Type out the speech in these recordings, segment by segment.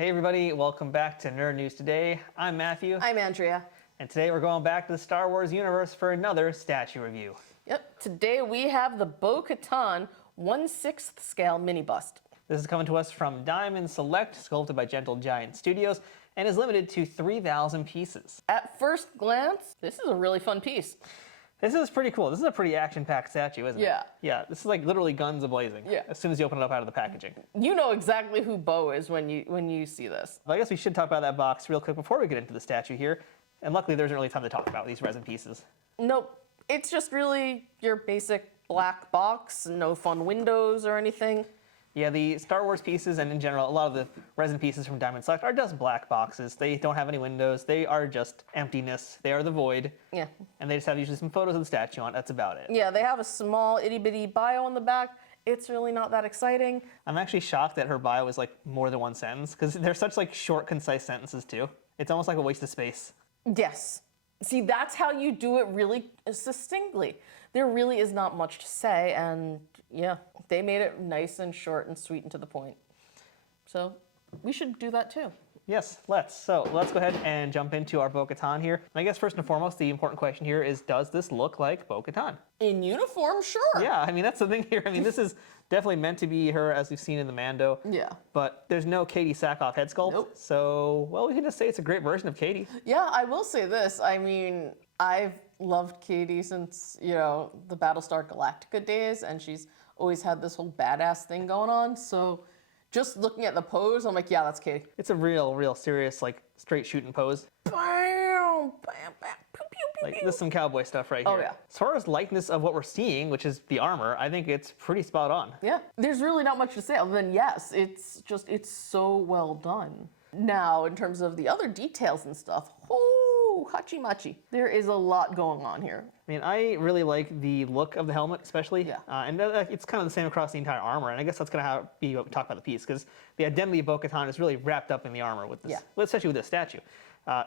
Hey everybody, welcome back to Nerd News Today. I'm Matthew. I'm Andrea. And today we're going back to the Star Wars universe for another statue review. Yep, today we have the Bo-Katan 1/6 scale mini bust. This is coming to us from Diamond Select, sculpted by Gentle Giant Studios, and is limited to 3,000 pieces. At first glance, this is a really fun piece. This is pretty cool. This is a pretty action-packed statue, isn't it? Yeah. Yeah, this is like literally guns a-blazing. Yeah. As soon as you open it up out of the packaging. You know exactly who Bo is when you see this. Well, I guess we should talk about that box real quick before we get into the statue here. And luckily, there isn't really time to talk about these resin pieces. Nope, it's just really your basic black box, no fun windows or anything. Yeah, the Star Wars pieces, and in general, a lot of the resin pieces from Diamond Select are just black boxes. They don't have any windows. They are just emptiness. They are the void. Yeah. And they just have usually some photos of the statue on it. That's about it. Yeah, they have a small itty-bitty bio on the back. It's really not that exciting. I'm actually shocked that her bio is like more than one sentence, because they're such like short, concise sentences too. It's almost like a waste of space. Yes. See, that's how you do it really succinctly. There really is not much to say, and yeah, they made it nice and short and sweet and to the point. So we should do that too. Yes, let's. So let's go ahead and jump into our Bo-Katan here. And I guess first and foremost, the important question here is, does this look like Bo-Katan? In uniform, sure. Yeah, I mean, that's the thing here. I mean, this is definitely meant to be her as we've seen in the Mando. Yeah. But there's no Katie Sackhoff head sculpt. Nope. So, well, we can just say it's a great version of Katie. Yeah, I will say this. I mean, I've loved Katie since, the Battlestar Galactica days, and she's always had this whole badass thing going on. So just looking at the pose, I'm like, yeah, that's Katie. It's a real serious, like, straight shooting pose. Bam, bam, bam, pew, pew, pew, Like, pew. this is some cowboy stuff right here. Oh, yeah. As far as likeness of what we're seeing, which is the armor, I think it's pretty spot on. Yeah, there's really not much to say other than yes, it's so well done. Now, in terms of the other details and stuff, hachi machi. There is a lot going on here. I mean, I really like the look of the helmet, especially. Yeah. And it's kind of the same across the entire armor. And I guess that's going to be what we talk about the piece, because the identity of Bo-Katan is really wrapped up in the armor with this, especially with this statue.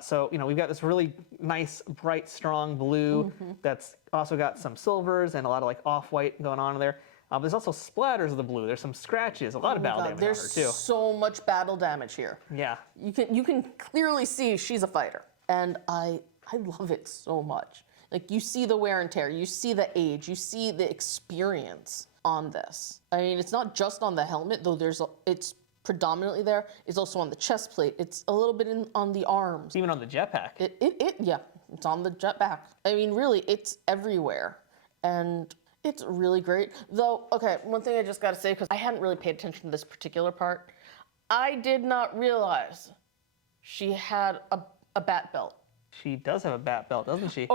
So, we've got this really nice, bright, strong blue that's also got some silvers and a lot of like off-white going on in there. There's also splatters of the blue. There's some scratches, a lot of battle damage on her There's too. so much battle damage here. Yeah. You can clearly see she's a fighter, and I love it so much. Like, you see the wear and tear, you see the age, you see the experience on this. I mean, it's not just on the helmet, though. It's predominantly there. It's also on the chest plate. It's a little bit on the arms. Even on the jetpack. Yeah, it's on the jetpack. I mean, really, it's everywhere, and it's really great. Though, okay, one thing I just got to say, because I hadn't really paid attention to this particular part, I did not realize she had a bat belt. She does have a bat belt, doesn't she?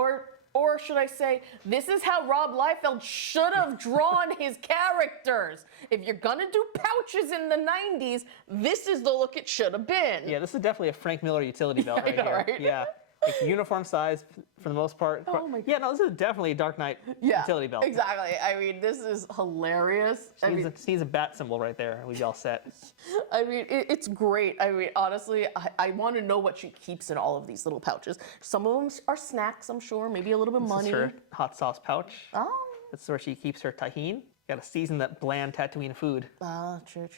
Or should I say, this is how Rob Liefeld should have drawn his characters. If you're gonna do pouches in the 90s, this is the look it should have been. Yeah, this is definitely a Frank Miller utility belt right here. Right? Yeah. Like uniform size for the most part. Oh my God. Yeah, no, this is definitely a Dark Knight utility belt. Exactly. I mean, this is hilarious. She needs a bat symbol right there, and we'd be all set. I mean, it's great. I mean, honestly, I want to know what she keeps in all of these little pouches. Some of them are snacks, I'm sure, maybe a little bit of money. This is her hot sauce pouch. Oh. That's where she keeps her tahine. Gotta season that bland Tatooine food. Ah, true.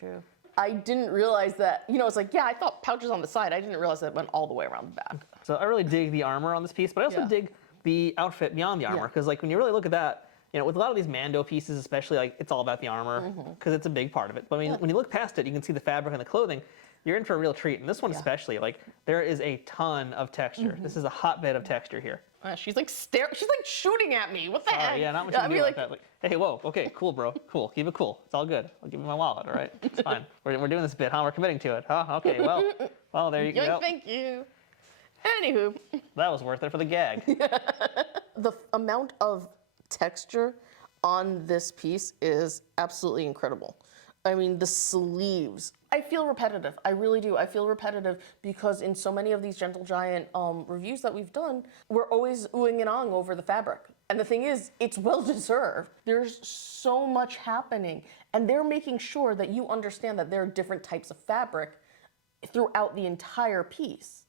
I didn't realize that, it's like, yeah, I thought pouches on the side. I didn't realize that it went all the way around the back. So I really dig the armor on this piece, but I also dig the outfit beyond the armor, because like when you really look at that, with a lot of these Mando pieces, especially, like it's all about the armor, because it's a big part of it. But I mean, when you look past it, you can see the fabric and the clothing. You're in for a real treat, and this one especially, like there is a ton of texture. This is a hotbed of texture here. She's like she's like shooting at me. What the heck? Yeah, not much you can do about that. Like, hey, whoa, okay, cool, bro, cool. Keep it cool. It's all good. I'll give you my wallet, all right? It's fine. We're doing this bit, huh? We're committing to it, huh? Okay, well, there you go. Thank you. Anywho. That was worth it for the gag. The amount of texture on this piece is absolutely incredible. I mean, the sleeves. I feel repetitive. I really do. I feel repetitive because in so many of these Gentle Giant reviews that we've done, we're always oohing and ahhing over the fabric. And the thing is, it's well deserved. There's so much happening. And they're making sure that you understand that there are different types of fabric throughout the entire piece.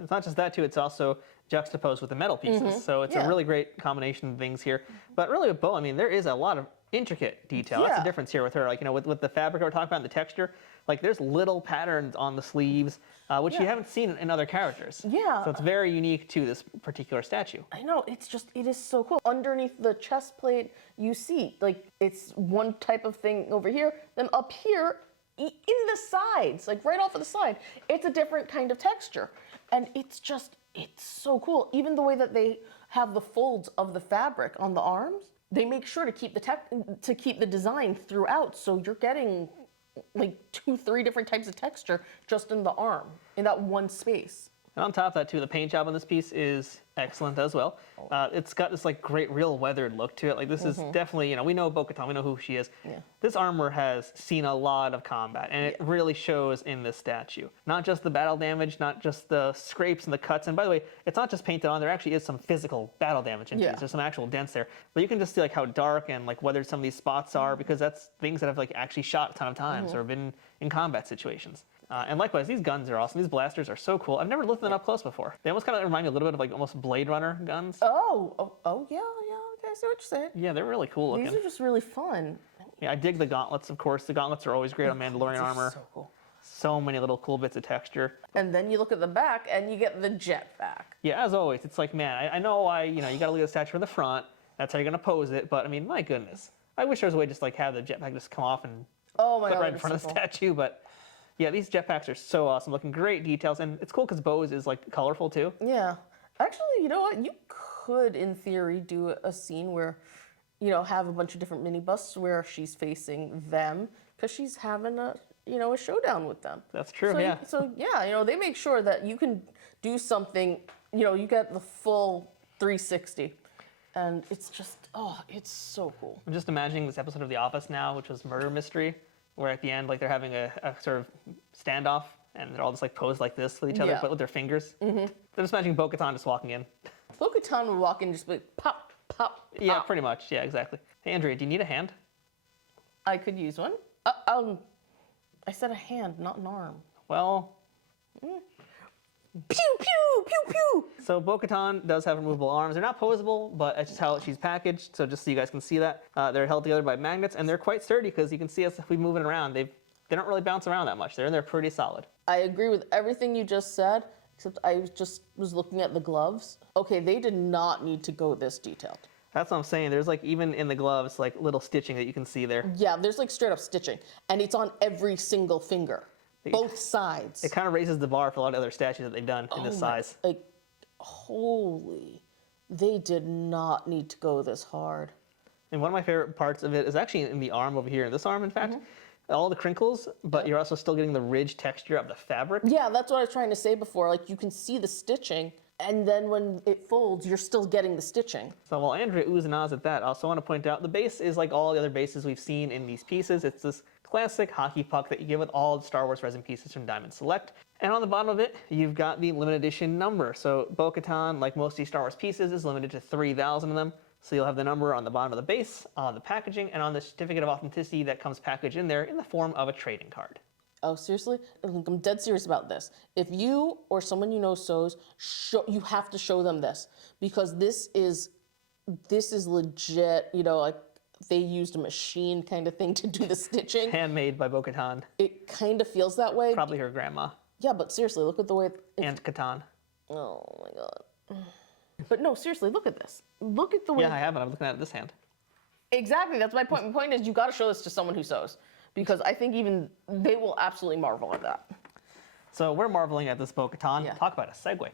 It's not just that, too. It's also juxtaposed with the metal pieces. So it's a really great combination of things here. But really with Bo, I mean, there is a lot of intricate detail. That's the difference here with her. Like, you know, with the fabric we're talking about and the texture, like there's little patterns on the sleeves, which you haven't seen in other characters. Yeah. So it's very unique to this particular statue. I know, it is so cool. Underneath the chest plate, you see, like, it's one type of thing over here, then up here, in the sides, like right off of the side, it's a different kind of texture. And it's so cool. Even the way that they have the folds of the fabric on the arms, they make sure to keep the design throughout, so you're getting like 2-3 different types of texture just in the arm, in that one space. And on top of that too, the paint job on this piece is excellent as well. It's got this like great real weathered look to it. Like this is definitely, you know, we know Bo-Katan, we know who she is. Yeah. This armor has seen a lot of combat, and it really shows in this statue. Not just the battle damage, not just the scrapes and the cuts. And by the way, it's not just painted on, there actually is some physical battle damage in these. There's some actual dents there. But you can just see like how dark and like weathered some of these spots are, because that's things that have like actually shot a ton of times or been in combat situations. And likewise, these guns are awesome. These blasters are so cool. I've never looked at them up close before. They almost kind of remind me a little bit of like almost Blade Runner guns. Oh, yeah, okay, I see what you're saying. Yeah, they're really cool looking. These are just really fun. Yeah, I dig the gauntlets, of course. The gauntlets are always great on Mandalorian armor. So cool. So many little cool bits of texture. And then you look at the back and you get the jetpack. Yeah, as always, it's like, man, I know you got to look at the statue from the front. That's how you're going to pose it. But I mean, my goodness. I wish there was a way to just like have the jetpack just come off and put right in front of the statue. But yeah, these jetpacks are so awesome looking. Great details. And it's cool because Bo's is like colorful too. Yeah. Actually, you know what? You could, in theory, do a scene where, you know, have a bunch of different mini busts where she's facing them because she's having a showdown with them. That's true, So yeah, you know, they make sure that you can do something, you know, you get the full 360. And it's just, it's so cool. I'm just imagining this episode of The Office now, which was Murder Mystery, where at the end, like they're having a sort of standoff, and they're all just like posed like this with each other, but with their fingers. They're just imagining Bo-Katan just walking in. Bo-Katan would walk in and just be like, pop, pop, Yeah, pop. pretty much. Yeah, exactly. Hey, Andrea, do you need a hand? I could use one. I said a hand, not an arm. Well, Pew, pew, pew, pew. so Bo-Katan does have removable arms. They're not posable, but it's just how she's packaged. So just so you guys can see that, they're held together by magnets, and they're quite sturdy because you can see as if we move it around, they don't really bounce around that much. They're in there pretty solid. I agree with everything you just said, except I just was looking at the gloves. Okay, they did not need to go this detailed. That's what I'm saying. There's like even in the gloves, like little stitching that you can see there. Yeah, there's like straight up stitching, and it's on every single finger, both sides. It kind of raises the bar for a lot of other statues that they've done in this size. Like, holy, they did not need to go this hard. And one of my favorite parts of it is actually in the arm over here, in this arm, in fact. All the crinkles, but you're also still getting the ridge texture of the fabric. Yeah, that's what I was trying to say before. Like, you can see the stitching, and then when it folds, you're still getting the stitching. So while Andrea oohs and ahs at that, I also want to point out the base is like all the other bases we've seen in these pieces. It's this classic hockey puck that you get with all the Star Wars resin pieces from Diamond Select. And on the bottom of it, you've got the limited edition number. So Bo-Katan, like most of these Star Wars pieces, is limited to 3,000 of them. So you'll have the number on the bottom of the base, on the packaging, and on the certificate of authenticity that comes packaged in there in the form of a trading card. Oh, seriously? I'm dead serious about this. If you or someone you know sews, you have to show them this, because this is legit, you know, like they used a machine kind of thing to do the stitching. Handmade by Bo-Katan. It kind of feels that way. Probably her grandma. Yeah, but seriously, look at the way... And Katan. Oh my God. But no, seriously, look at this. Look at the way... Yeah, I have it. I'm looking at this hand. Exactly, that's my point. My point is you got to show this to someone who sews, because I think even they will absolutely marvel at that. So we're marveling at this Bo-Katan. Yeah. Talk about a segue.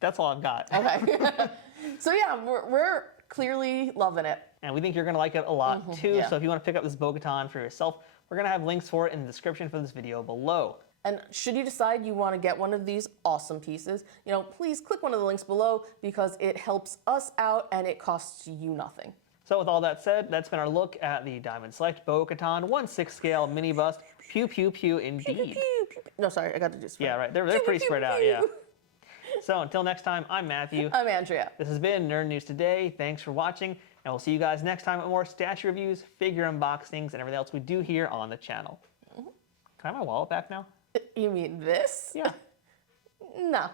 That's all I've got. Okay. So yeah, we're clearly loving it. And we think you're going to like it a lot too. yeah. So if you want to pick up this Bo-Katan for yourself, we're going to have links for it in the description for this video below. And should you decide you want to get one of these awesome pieces, you know, please click one of the links below, because it helps us out and it costs you nothing. So with all that said, that's been our look at the Diamond Select Bo-Katan 1/6 scale mini bust. Pew, pew, pew, indeed. Pew, pew, pew, pew. No, sorry, I got to do spread. Yeah, right. They're Pew, pretty pew, spread pew, out, pew. yeah. So until next time, I'm Matthew. I'm Andrea. This has been Nerd News Today. Thanks for watching, and we'll see you guys next time with more statue reviews, figure unboxings, and everything else we do here on the channel. Can I have my wallet back now? You mean this? Yeah. No.